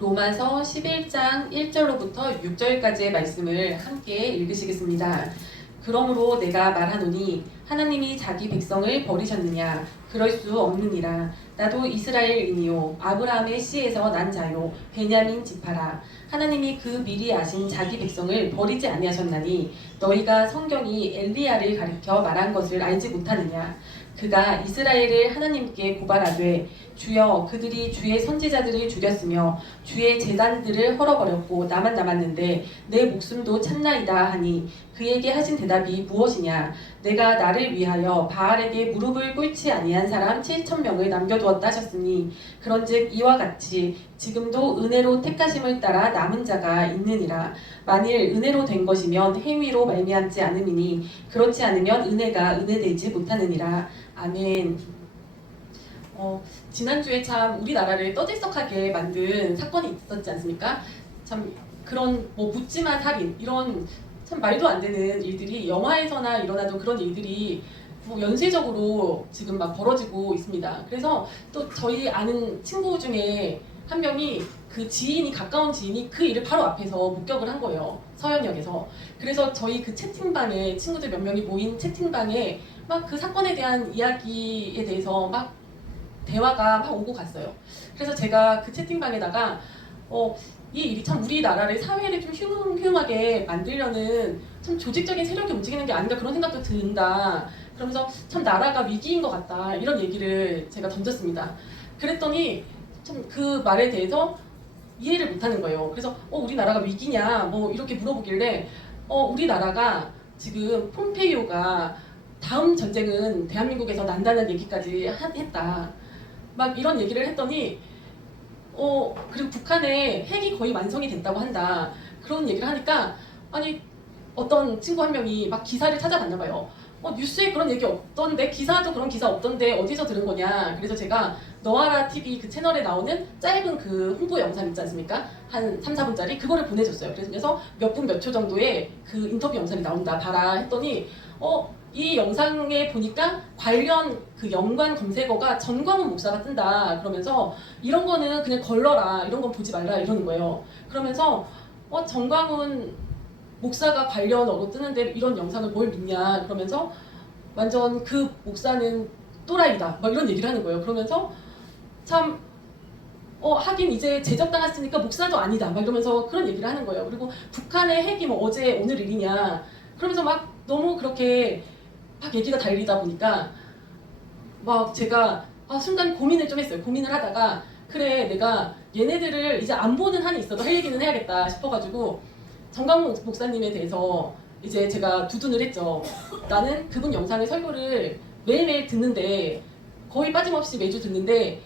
로마서 11장 1절로부터 6절까지의 말씀을 함께 읽으시겠습니다. 그러므로 내가 말하노니 하나님이 자기 백성을 버리셨느냐? 그럴 수 없느니라. 나도 이스라엘인이요 아브라함의 씨에서 난 자요 베냐민 지파라. 하나님이 그 미리 아신 자기 백성을 버리지 아니하셨나니 너희가 성경이 엘리야를 가리켜 말한 것을 알지 못하느냐? 그가 이스라엘을 하나님께 고발하되 주여 그들이 주의 선지자들을 죽였으며 주의 제단들을 헐어버렸고 나만 남았는데 내 목숨도 참나이다 하니 그에게 하신 대답이 무엇이냐? 내가 나를 위하여 바알에게 무릎을 꿇지 아니한 사람 7,000명을 남겨두었다 하셨으니 그런즉 이와 같이 지금도 은혜로 택하심을 따라 남은 자가 있느니라. 만일 은혜로 된 것이면 행위로 말미암지 않음이니 그렇지 않으면 은혜가 은혜되지 못하느니라. 아멘. 지난주에 참 우리나라를 떠들썩하게 만든 사건이 있었지 않습니까? 참 그런 묻지마 살인 이런 참 말도 안 되는 일들이 영화에서나 일어나던 그런 일들이 연쇄적으로 지금 막 벌어지고 있습니다. 그래서 또 저희 아는 친구 중에 한 명이 그 지인이 가까운 지인이 그 일을 바로 앞에서 목격을 한 거예요. 서현역에서. 그래서 저희 그 채팅방에 친구들 몇 명이 모인 채팅방에 막 그 사건에 대한 이야기에 대해서 막 대화가 막 오고 갔어요. 그래서 제가 그 채팅방에다가 이 일이 참 우리나라를 사회를 좀 흉흉하게 만들려는 참 조직적인 세력이 움직이는 게 아닌가 그런 생각도 든다. 그러면서 참 나라가 위기인 것 같다 이런 얘기를 제가 던졌습니다. 그랬더니 참 그 말에 대해서 이해를 못하는 거예요. 그래서 우리나라가 위기냐 뭐 이렇게 물어보길래 우리나라가 지금 폼페이오가 다음 전쟁은 대한민국에서 난다는 얘기까지 했다. 막 이런 얘기를 했더니 그리고 북한에 핵이 거의 완성이 됐다고 한다. 그런 얘기를 하니까 아니 어떤 친구 한 명이 막 기사를 찾아봤나 봐요. 뉴스에 그런 얘기 없던데 기사도 그런 기사 없던데 어디서 들은 거냐. 그래서 제가 너아라 TV 그 채널에 나오는 짧은 그 홍보 영상 있지 않습니까? 한 3, 4분짜리 그거를 보내줬어요. 그래서 몇 분 몇 초 정도의 그 인터뷰 영상이 나온다 봐라 했더니 이 영상에 보니까 관련 그 연관 검색어가 전광훈 목사가 뜬다. 그러면서 이런 거는 그냥 걸러라. 이런 건 보지 말라. 이러는 거예요. 그러면서 전광훈 목사가 관련어로 뜨는데 이런 영상을 뭘 믿냐. 그러면서 완전 그 목사는 또라이다. 막 이런 얘기를 하는 거예요. 그러면서 참 하긴 이제 제적당했으니까 목사도 아니다. 막 이러면서 그런 얘기를 하는 거예요. 그리고 북한의 핵이 뭐 어제 오늘 일이냐. 그러면서 막 너무 그렇게 막 얘기가 달리다 보니까 막 제가 순간 고민을 좀 했어요. 고민을 하다가 그래 내가 얘네들을 이제 안 보는 한이 있어도 할 얘기는 해야겠다 싶어가지고 정강훈 목사님에 대해서 이제 제가 두둔을 했죠. 나는 그분 영상의 설교를 매일매일 듣는데 거의 빠짐없이 매주 듣는데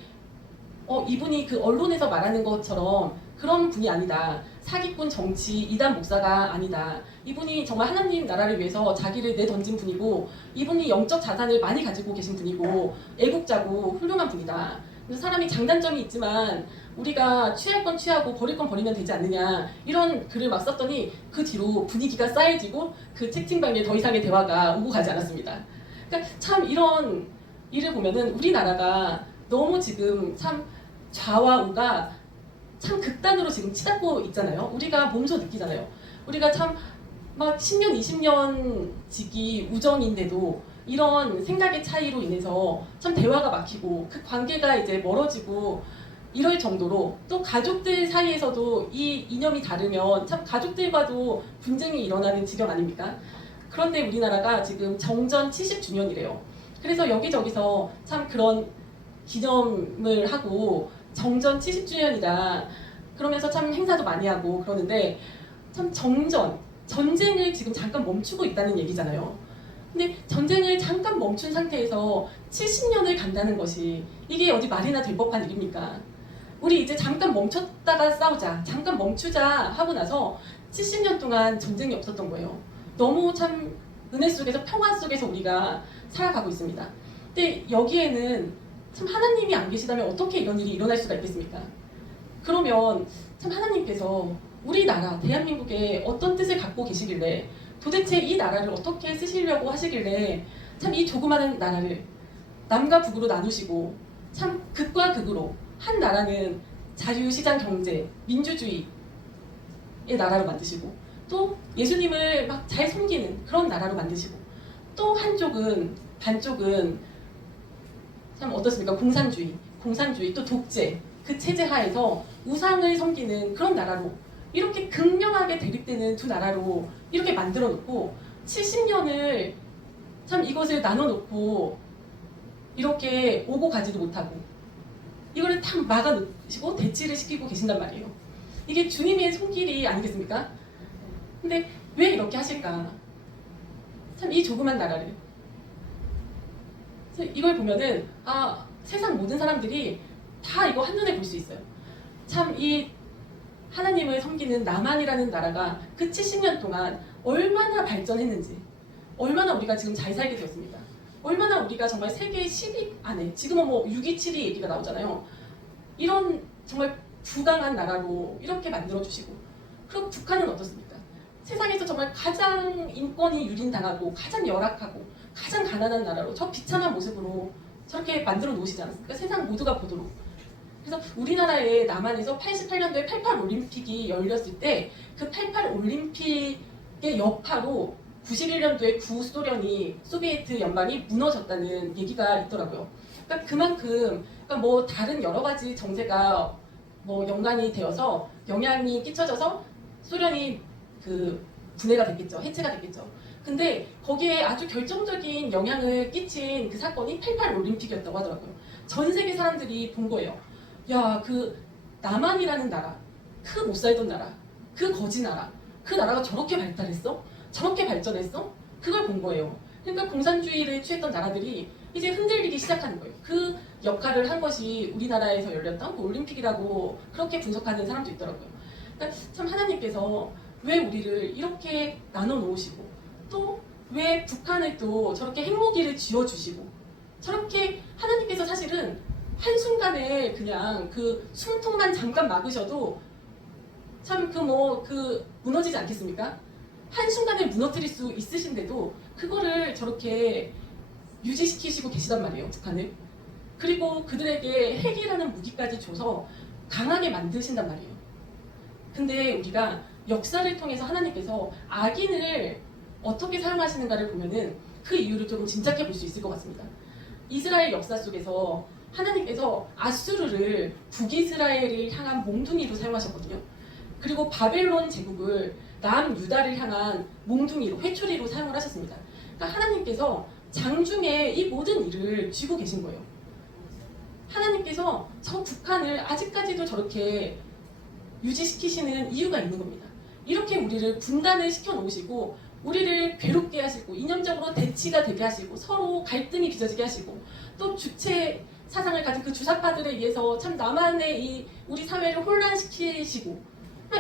이분이 그 언론에서 말하는 것처럼 그런 분이 아니다. 사기꾼 정치 이단 목사가 아니다. 이분이 정말 하나님 나라를 위해서 자기를 내던진 분이고 이분이 영적 자산을 많이 가지고 계신 분이고 애국자고 훌륭한 분이다. 그래서 사람이 장단점이 있지만 우리가 취할 건 취하고 버릴 건 버리면 되지 않느냐 이런 글을 막 썼더니 그 뒤로 분위기가 싸해지고 그 채팅방에 더 이상의 대화가 오고 가지 않았습니다. 그러니까 참 이런 일을 보면은 우리나라가 너무 지금 참 좌와 우가 참 극단으로 지금 치닫고 있잖아요. 우리가 몸소 느끼잖아요. 우리가 참 막 10년, 20년 지기 우정인데도 이런 생각의 차이로 인해서 참 대화가 막히고 그 관계가 이제 멀어지고 이럴 정도로 또 가족들 사이에서도 이 이념이 다르면 참 가족들과도 분쟁이 일어나는 지경 아닙니까? 그런데 우리나라가 지금 정전 70주년이래요. 그래서 여기저기서 참 그런 기념을 하고 정전 70주년이다. 그러면서 참 행사도 많이 하고 그러는데 참 전쟁을 지금 잠깐 멈추고 있다는 얘기잖아요. 근데 전쟁을 잠깐 멈춘 상태에서 70년을 간다는 것이 이게 어디 말이나 될 법한 일입니까? 우리 이제 잠깐 멈췄다가 싸우자, 잠깐 멈추자 하고 나서 70년 동안 전쟁이 없었던 거예요. 너무 참 은혜 속에서 평화 속에서 우리가 살아가고 있습니다. 근데 여기에는 참 하나님이 안 계시다면 어떻게 이런 일이 일어날 수가 있겠습니까? 그러면 참 하나님께서 우리나라 대한민국에 어떤 뜻을 갖고 계시길래 도대체 이 나라를 어떻게 쓰시려고 하시길래 참 이 조그마한 나라를 남과 북으로 나누시고 참 극과 극으로 한 나라는 자유시장 경제, 민주주의의 나라로 만드시고 또 예수님을 막 잘 섬기는 그런 나라로 만드시고 또 반쪽은 참 어떻습니까? 공산주의 또 독재 그 체제 하에서 우상을 섬기는 그런 나라로 이렇게 극명하게 대립되는 두 나라로 이렇게 만들어 놓고 70년을 참 이것을 나눠 놓고 이렇게 오고 가지도 못하고 이거를 탁 막아 놓으시고 대치를 시키고 계신단 말이에요. 이게 주님의 손길이 아니겠습니까? 근데 왜 이렇게 하실까? 참 이 조그만 나라를 이걸 보면은 세상 모든 사람들이 다 이거 한눈에 볼 수 있어요. 참 이 하나님을 섬기는 남한이라는 나라가 그 70년 동안 얼마나 발전했는지, 얼마나 우리가 지금 잘 살게 되었습니다. 얼마나 우리가 정말 세계 10위 안에, 지금은 뭐 6위, 7위 얘기가 나오잖아요. 이런 정말 부강한 나라로 이렇게 만들어주시고, 그럼 북한은 어떻습니까? 세상에서 정말 가장 인권이 유린당하고 가장 열악하고 가장 가난한 나라로 저 비참한 모습으로 저렇게 만들어 놓으시지 않았습니까? 세상 모두가 보도록. 그래서 우리나라의 남한에서 88년도에 88 올림픽이 열렸을 때 그 88 올림픽의 여파로 91년도에 구소련이 소비에트 연방이 무너졌다는 얘기가 있더라고요. 그러니까 그만큼 뭐 다른 여러 가지 정세가 뭐 연관이 되어서 영향이 끼쳐져서 소련이 그 분해가 됐겠죠. 해체가 됐겠죠. 근데 거기에 아주 결정적인 영향을 끼친 그 사건이 88 올림픽이었다고 하더라고요. 전 세계 사람들이 본 거예요. 야, 그 남한이라는 나라, 그 못 살던 나라, 그 거지 나라, 그 나라가 저렇게 발달했어? 저렇게 발전했어? 그걸 본 거예요. 그러니까 공산주의를 취했던 나라들이 이제 흔들리기 시작하는 거예요. 그 역할을 한 것이 우리나라에서 열렸던 그 올림픽이라고 그렇게 분석하는 사람도 있더라고요. 그러니까 참 하나님께서 왜 우리를 이렇게 나눠 놓으시고 또 왜 북한을 또 저렇게 핵무기를 쥐어주시고 저렇게 하나님께서 사실은 한순간에 그냥 그 숨통만 잠깐 막으셔도 참 그 무너지지 않겠습니까? 한순간에 무너뜨릴 수 있으신데도 그거를 저렇게 유지시키시고 계시단 말이에요, 북한을. 그리고 그들에게 핵이라는 무기까지 줘서 강하게 만드신단 말이에요. 근데 우리가 역사를 통해서 하나님께서 악인을 어떻게 사용하시는가를 보면은 그 이유를 조금 짐작해 볼 수 있을 것 같습니다. 이스라엘 역사 속에서 하나님께서 아수르를 북이스라엘을 향한 몽둥이로 사용하셨거든요. 그리고 바벨론 제국을 남유다를 향한 몽둥이로, 회초리로 사용을 하셨습니다. 그러니까 하나님께서 장중에 이 모든 일을 쥐고 계신 거예요. 하나님께서 저 북한을 아직까지도 저렇게 유지시키시는 이유가 있는 겁니다. 이렇게 우리를 분단을 시켜놓으시고 우리를 괴롭게 하시고 이념적으로 대치가 되게 하시고 서로 갈등이 빚어지게 하시고 또 주체 사상을 가진 그 주사파들에 의해서 참 남한의 이 우리 사회를 혼란시키시고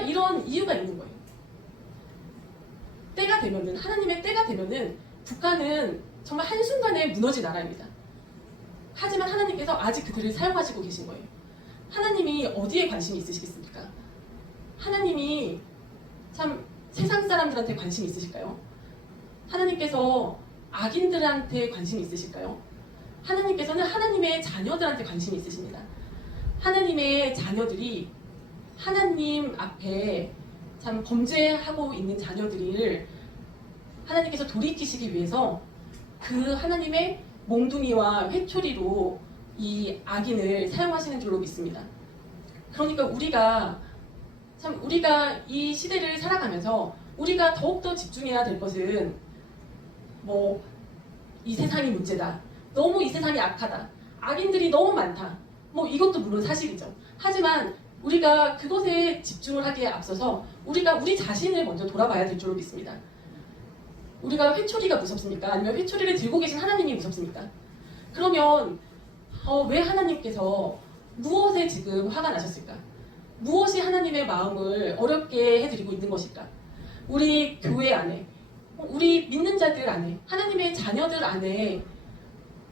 이런 이유가 있는 거예요. 때가 되면은 하나님의 때가 되면은 북한은 정말 한순간에 무너진 나라입니다. 하지만 하나님께서 아직 그들을 사용하시고 계신 거예요. 하나님이 어디에 관심이 있으시겠습니까? 하나님이 참 세상 사람들한테 관심이 있으실까요? 하나님께서 악인들한테 관심이 있으실까요? 하나님께서는 하나님의 자녀들한테 관심이 있으십니다. 하나님의 자녀들이 하나님 앞에 참 범죄하고 있는 자녀들을 하나님께서 돌이키시기 위해서 그 하나님의 몽둥이와 회초리로 이 악인을 사용하시는 줄로 믿습니다. 그러니까 우리가 이 시대를 살아가면서 우리가 더욱더 집중해야 될 것은 뭐 이 세상이 문제다. 너무 이 세상이 악하다. 악인들이 너무 많다. 뭐 이것도 물론 사실이죠. 하지만 우리가 그것에 집중을 하기에 앞서서 우리가 우리 자신을 먼저 돌아봐야 될 줄로 믿습니다. 우리가 회초리가 무섭습니까? 아니면 회초리를 들고 계신 하나님이 무섭습니까? 그러면 왜 하나님께서 무엇에 지금 화가 나셨을까? 무엇이 하나님의 마음을 어렵게 해드리고 있는 것일까? 우리 교회 안에, 우리 믿는 자들 안에, 하나님의 자녀들 안에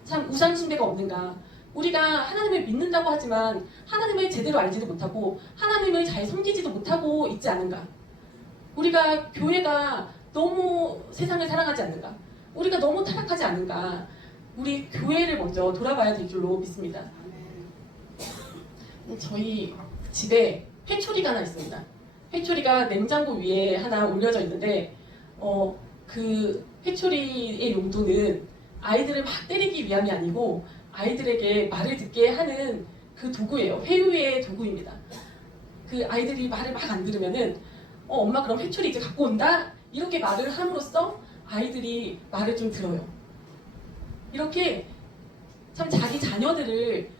참 우상 숭배가 없는가? 우리가 하나님을 믿는다고 하지만 하나님을 제대로 알지도 못하고 하나님을 잘 섬기지도 못하고 있지 않은가? 우리가 교회가 너무 세상을 사랑하지 않는가? 우리가 너무 타락하지 않는가? 우리 교회를 먼저 돌아봐야 될 줄로 믿습니다. 저희 집에 회초리가 하나 있습니다. 회초리가 냉장고 위에 하나 올려져 있는데 그 회초리의 용도는 아이들을 막 때리기 위함이 아니고 아이들에게 말을 듣게 하는 그 도구예요. 회유의 도구입니다. 그 아이들이 말을 막 안 들으면은 엄마 그럼 회초리 이제 갖고 온다? 이렇게 말을 함으로써 아이들이 말을 좀 들어요. 이렇게 참 자기 자녀들을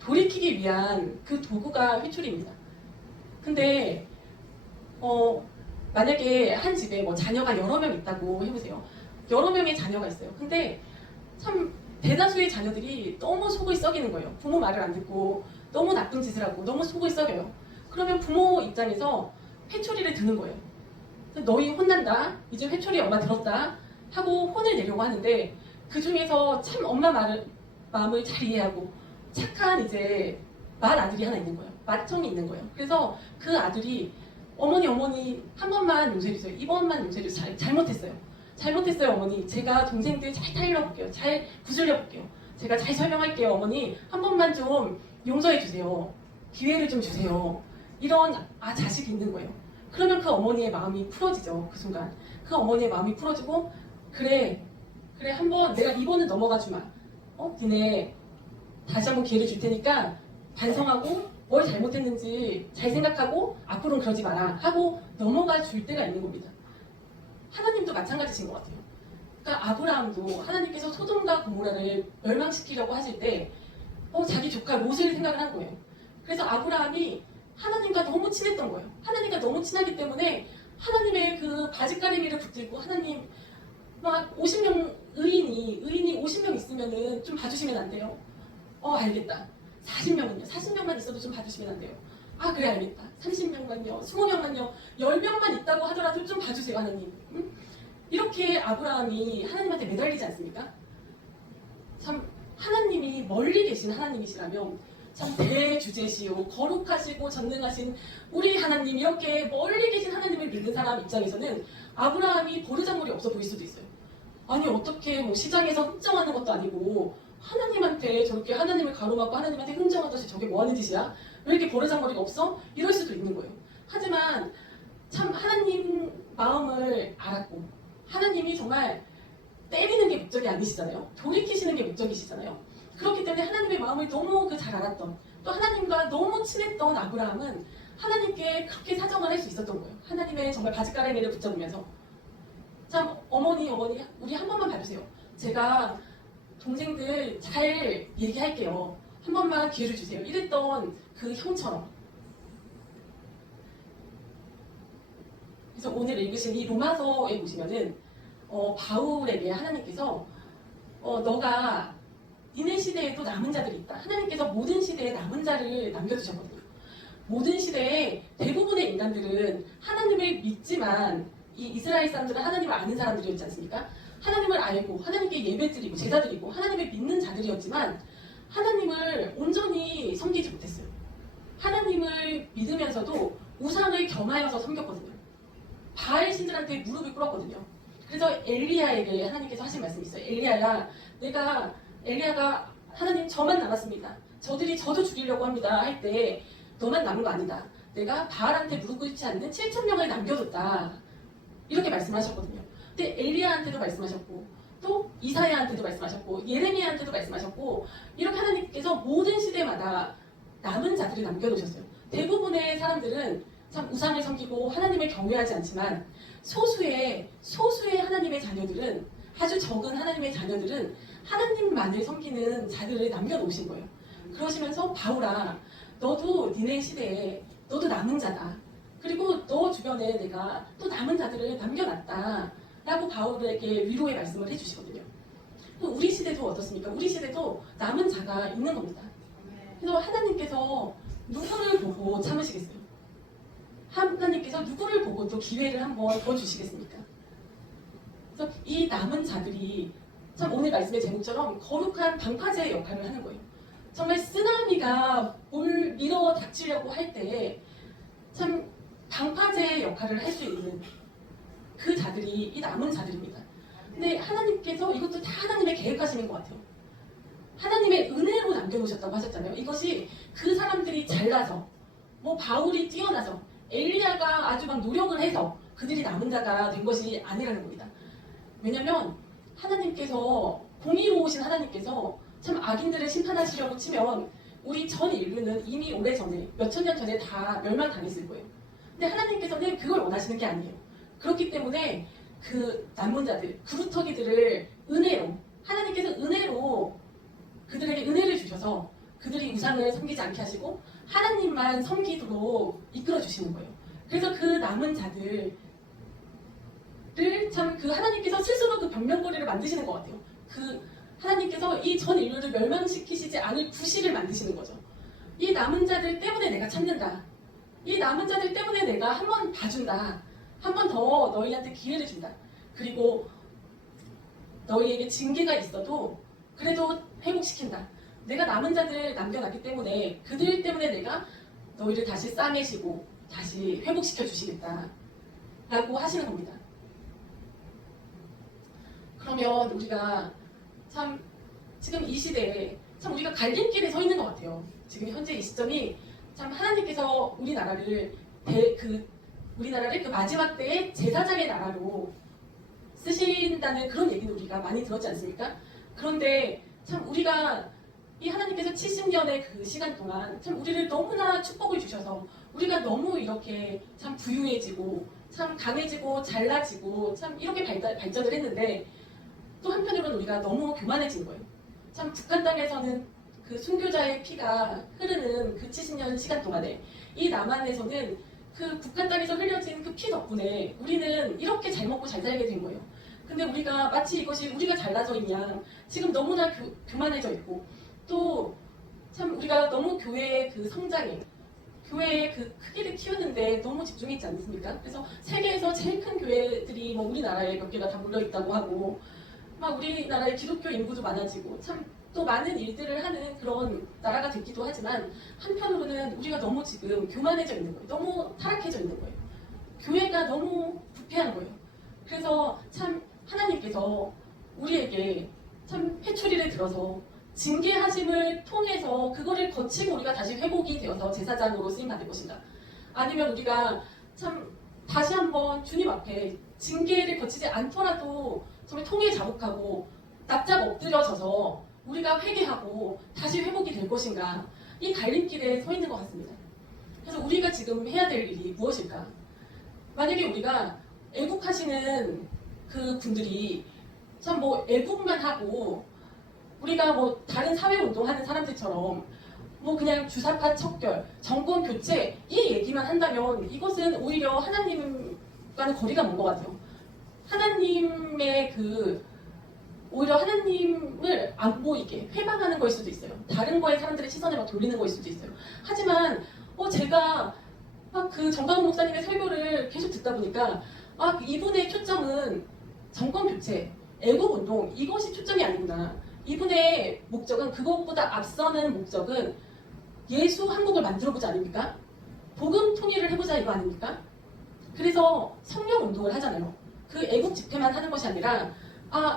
돌이키기 위한 그 도구가 회초리입니다. 근데 만약에 한 집에 뭐 자녀가 여러 명 있다고 해보세요. 여러 명의 자녀가 있어요. 근데 참 대다수의 자녀들이 너무 속을 썩이는 거예요. 부모 말을 안 듣고 너무 나쁜 짓을 하고 너무 속을 썩여요. 그러면 부모 입장에서 회초리를 드는 거예요. 너희 혼난다. 이제 회초리 엄마 들었다. 하고 혼을 내려고 하는데 그 중에서 참 엄마 마음을 잘 이해하고 착한 이제 맏아들이 하나 있는 거예요. 맏형이 있는 거예요. 그래서 그 아들이 어머니 한 번만 용서해주세요. 이번만 용서해주세요. 잘못했어요 어머니. 제가 동생들 잘 타일러볼게요. 잘 구슬려볼게요. 제가 잘 설명할게요 어머니. 한 번만 좀 용서해주세요. 기회를 좀 주세요. 이런 자식이 있는 거예요. 그러면 그 어머니의 마음이 풀어지죠. 그 순간 그 어머니의 마음이 풀어지고 그래 한번 내가 이번은 넘어가 주마. 니네 다시 한번 기회를 줄 테니까 반성하고 뭘 잘못했는지 잘 생각하고 앞으로는 그러지 마라 하고 넘어가 줄 때가 있는 겁니다. 하나님도 마찬가지신 것 같아요. 그러니까 아브라함도 하나님께서 소돔과 고모라를 멸망시키려고 하실 때 자기 조카 롯을 생각을 한 거예요. 그래서 아브라함이 하나님과 너무 친했던 거예요. 하나님과 너무 친하기 때문에 하나님의 그 바짓가리미를 붙들고 하나님 막 50명 의인이 50명 있으면은 좀 봐주시면 안 돼요? 알겠다. 40명만 있어도 좀 봐주시면 안 돼요? 그래 알겠다. 30명만요, 20명만요, 10명만 있다고 하더라도 좀 봐주세요 하나님. 응? 이렇게 아브라함이 하나님한테 매달리지 않습니까? 참 하나님이 멀리 계신 하나님이시라면 참 대주제시오 거룩하시고 전능하신 우리 하나님 이렇게 멀리 계신 하나님을 믿는 사람 입장에서는 아브라함이 버르장머리 없어 보일 수도 있어요. 아니 어떻게 뭐 시장에서 흥정하는 것도 아니고 하나님한테 저렇게 하나님을 가로막고 하나님한테 흥정하듯이 저게 뭐 하는 짓이야? 왜 이렇게 버르장머리가 없어? 이럴 수도 있는 거예요. 하지만 참 하나님 마음을 알았고 하나님이 정말 때리는 게 목적이 아니시잖아요. 돌이키시는 게 목적이시잖아요. 그렇기 때문에 하나님의 마음을 너무 잘 알았던 또 하나님과 너무 친했던 아브라함은 하나님께 그렇게 사정을 할 수 있었던 거예요. 하나님의 정말 바짓가랑이를 붙잡으면서 참 어머니 우리 한 번만 봐주세요. 제가 동생들 잘 얘기할게요. 한 번만 기회를 주세요. 이랬던 그 형처럼. 그래서 오늘 읽으신 이 로마서에 보시면은 바울에게 하나님께서 너가 니네 시대에도 남은 자들이 있다. 하나님께서 모든 시대에 남은 자를 남겨두셨거든요. 모든 시대에 대부분의 인간들은 하나님을 믿지만 이 이스라엘 사람들은 하나님을 아는 사람들이었지 않습니까? 하나님을 알고 하나님께 예배드리고 제사드리고 하나님을 믿는 자들이었지만 하나님을 온전히 섬기지 못했어요. 하나님을 믿으면서도 우상을 겸하여서 섬겼거든요. 바알 신들한테 무릎을 꿇었거든요. 그래서 엘리야에게 하나님께서 하신 말씀이 있어요. 엘리야가 하나님 저만 남았습니다. 저도 죽이려고 합니다. 할 때 너만 남은 거 아니다. 내가 바알한테 무릎 꿇지 않는 7,000명을 남겨뒀다. 이렇게 말씀하셨거든요. 근데 엘리야한테도 말씀하셨고 또 이사야한테도 말씀하셨고 예레미야한테도 말씀하셨고 이렇게 하나님께서 모든 시대마다 남은 자들을 남겨놓으셨어요. 대부분의 사람들은 참 우상을 섬기고 하나님을 경외하지 않지만 소수의 하나님의 자녀들은 아주 적은 하나님의 자녀들은 하나님만을 섬기는 자들을 남겨놓으신 거예요. 그러시면서 바울아 너도 니네 시대에 너도 남은 자다. 그리고 너 주변에 내가 또 남은 자들을 남겨놨다. 라고 바울에게 위로의 말씀을 해주시거든요. 우리 시대도 어떻습니까? 우리 시대도 남은 자가 있는 겁니다. 그래서 하나님께서 누구를 보고 참으시겠어요? 하나님께서 누구를 보고 또 기회를 한번 더 주시겠습니까? 그래서 이 남은 자들이 참 오늘 말씀의 제목처럼 거룩한 방파제의 역할을 하는 거예요. 정말 쓰나미가 뭘 밀어 닥치려고 할 때 참 방파제의 역할을 할 수 있는 그 자들이 이 남은 자들입니다. 근데 하나님께서 이것도 다 하나님의 계획하시는 것 같아요. 하나님의 은혜로 남겨놓으셨다고 하셨잖아요. 이것이 그 사람들이 잘나서 뭐 바울이 뛰어나서 엘리야가 아주 막 노력을 해서 그들이 남은 자가 된 것이 아니라는 겁니다. 왜냐면 하나님께서 공의로우신 하나님께서 참 악인들을 심판하시려고 치면 우리 전 인류는 이미 오래전에 몇천 년 전에 다 멸망당했을 거예요. 근데 하나님께서는 그걸 원하시는 게 아니에요. 그렇기 때문에 그 남은 자들, 그루터기들을 은혜로 하나님께서 은혜로 그들에게 은혜를 주셔서 그들이 우상을 섬기지 않게 하시고 하나님만 섬기도록 이끌어 주시는 거예요. 그래서 그 남은 자들을 참 그 하나님께서 스스로 그 변명거리를 만드시는 것 같아요. 그 하나님께서 이 전 인류를 멸망시키시지 않을 구실을 만드시는 거죠. 이 남은 자들 때문에 내가 참는다. 이 남은 자들 때문에 내가 한 번 봐준다. 한 번 더 너희한테 기회를 준다. 그리고 너희에게 징계가 있어도 그래도 회복시킨다. 내가 남은 자들 남겨놨기 때문에 그들 때문에 내가 너희를 다시 싸매시고 다시 회복시켜 주시겠다. 라고 하시는 겁니다. 그러면 우리가 참 지금 이 시대에 참 우리가 갈림길에 서 있는 것 같아요. 지금 현재 이 시점이 참 하나님께서 우리나라를 그 마지막 때의 제사장의 나라로 쓰신다는 그런 얘기는 우리가 많이 들었지 않습니까? 그런데 참 우리가 이 하나님께서 70년의 그 시간 동안 참 우리를 너무나 축복을 주셔서 우리가 너무 이렇게 참 부유해지고 참 강해지고 잘나지고 참 이렇게 발전을 했는데 또 한편으로는 우리가 너무 교만해진 거예요. 참 북한 땅에서는 그 순교자의 피가 흐르는 그 70년 시간 동안에 이 남한에서는 그 북한 땅에서 흘려진 그 피 덕분에 우리는 이렇게 잘 먹고 잘 살게 된 거예요. 근데 우리가 마치 이것이 우리가 잘나져 있냐 지금 너무나 교만해져 있고 또 참 우리가 너무 교회의 그 성장에 교회의 그 크기를 키우는데 너무 집중했지 않습니까? 그래서 세계에서 제일 큰 교회들이 뭐 우리나라에 몇 개가 다 몰려있다고 하고 막 우리나라의 기독교 인구도 많아지고 참 또 많은 일들을 하는 그런 나라가 됐기도 하지만 한편으로는 우리가 너무 지금 교만해져 있는 거예요. 너무 타락해져 있는 거예요. 교회가 너무 부패한 거예요. 그래서 참 하나님께서 우리에게 참 회초리를 들어서 징계하심을 통해서 그거를 거치고 우리가 다시 회복이 되어서 제사장으로 쓰임 받을 것인가? 아니면 우리가 참 다시 한번 주님 앞에 징계를 거치지 않더라도 정말 통에 자복하고 납작 엎드려져서 우리가 회개하고 다시 회복이 될 것인가? 이 갈림길에 서 있는 것 같습니다. 그래서 우리가 지금 해야 될 일이 무엇일까? 만약에 우리가 애국하시는 그 분들이 참 뭐 애국만 하고 우리가 뭐 다른 사회운동하는 사람들처럼 뭐 그냥 주사파 척결, 정권 교체 이 얘기만 한다면 이것은 오히려 하나님과는 거리가 먼 것 같아요. 하나님의 오히려 하나님을 안 보이게 회방하는 거일 수도 있어요. 다른 거에 사람들의 시선을 막 돌리는 거일 수도 있어요. 하지만 제가 막 그 정강훈 목사님의 설교를 계속 듣다 보니까 이분의 초점은 정권 교체, 애국운동 이것이 초점이 아니구나. 이분의 목적은 그것보다 앞서는 목적은 예수 한국을 만들어보자 아닙니까? 복음 통일을 해보자 이거 아닙니까? 그래서 성령 운동을 하잖아요. 그 애국 집회만 하는 것이 아니라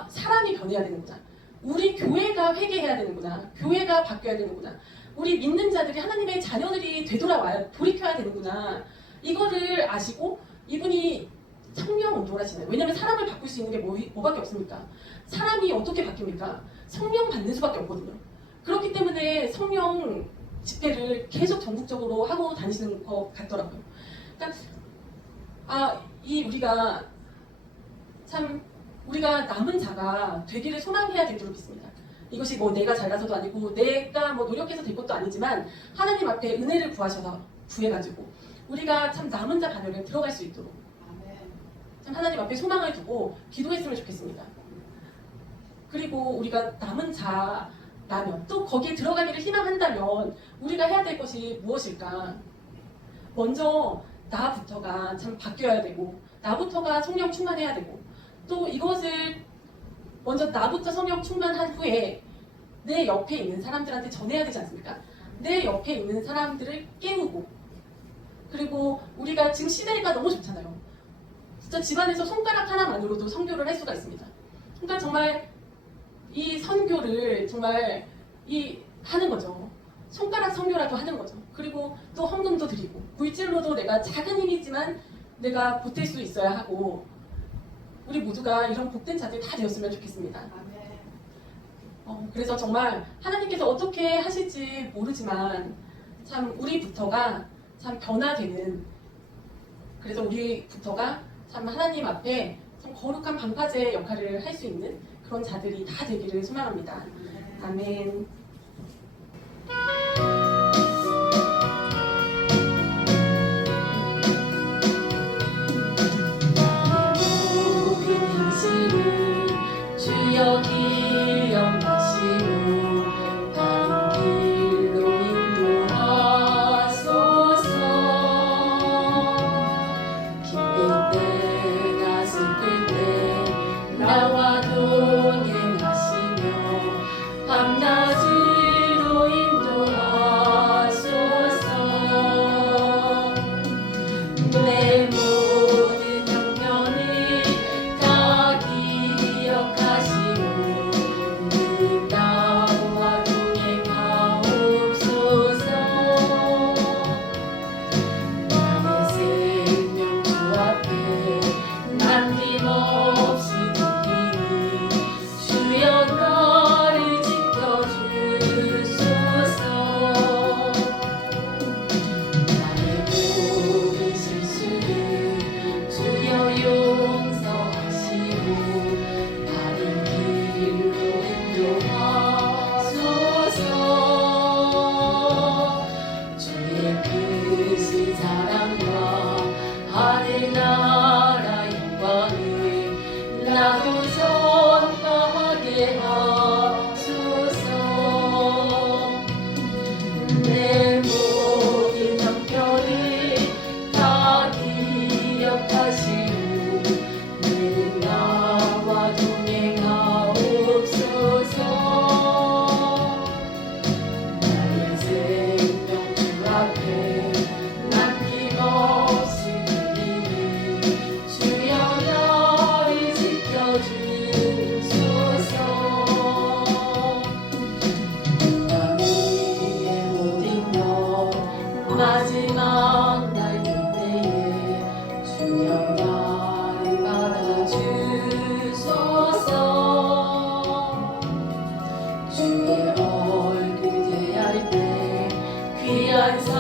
사람이 변해야 되는구나. 우리 교회가 회개해야 되는구나. 교회가 바뀌어야 되는구나. 우리 믿는 자들이 하나님의 자녀들이 되돌아와야 돌이켜야 되는구나. 이거를 아시고 이분이 성령 운동을 하시나요? 왜냐하면 사람을 바꿀 수 있는 게 뭐밖에 없습니까? 사람이 어떻게 바뀝니까? 성령 받는 수밖에 없거든요. 그렇기 때문에 성령 집회를 계속 전국적으로 하고 다니시는 것 같더라고요. 그러니까 우리가 남은 자가 되기를 소망해야 되도록 믿습니다. 이것이 뭐 내가 잘나서도 아니고 내가 뭐 노력해서 될 것도 아니지만 하나님 앞에 은혜를 구해가지고 우리가 참 남은 자 반열에 들어갈 수 있도록 참 하나님 앞에 소망을 두고 기도했으면 좋겠습니다. 그리고 우리가 남은 자라면 또 거기에 들어가기를 희망한다면 우리가 해야 될 것이 무엇일까? 먼저 나부터가 참 바뀌어야 되고 나부터가 성령 충만해야 되고 또 이것을 먼저 나부터 성령 충만한 후에 내 옆에 있는 사람들한테 전해야 되지 않습니까? 내 옆에 있는 사람들을 깨우고 그리고 우리가 지금 시대가 너무 좋잖아요. 진짜 집안에서 손가락 하나만으로도 선교를 할 수가 있습니다. 그러니까 정말 이 선교를 정말 하는 거죠. 손가락 선교라도 하는 거죠. 그리고 또 헌금도 드리고 물질로도 내가 작은 힘이지만 내가 보탤 수 있어야 하고 우리 모두가 이런 복된 자들이 다 되었으면 좋겠습니다. 그래서 정말 하나님께서 어떻게 하실지 모르지만 참 우리부터가 참 변화되는 그래서 우리부터가 참 하나님 앞에 참 거룩한 방파제 역할을 할 수 있는 그런 자들이 다 되기를 소망합니다. 아멘. 모든 현실을 주여 기억하시고 바른 길로 인도하소서. 기쁠 때나 슬플 때 나와 동행하시며 밤낮으로 인도하소서. 내 모든 형편을 다 기억하시고 늘 나와 동행하옵소서. 나의 생명 주 앞에 남김없이 드리니 주여 나를 지켜주소서. 나의 모든 실수를 주여 용서하시고 바른 길로 인도하소서. 주의 크신 사랑과 하늘 나라 영광을 나도 전파하게 하소서. 내 모든 형편을 다 기억하시고 늘 나와 동행하옵소서. 나의 생명 주 앞에 남김없이 드리니 주여 나를 지켜주소서. 땅 위의 모든 것 마지막 날 그때에 주여 나를 받아주소서. 주의 얼굴 대할 때 귀한 사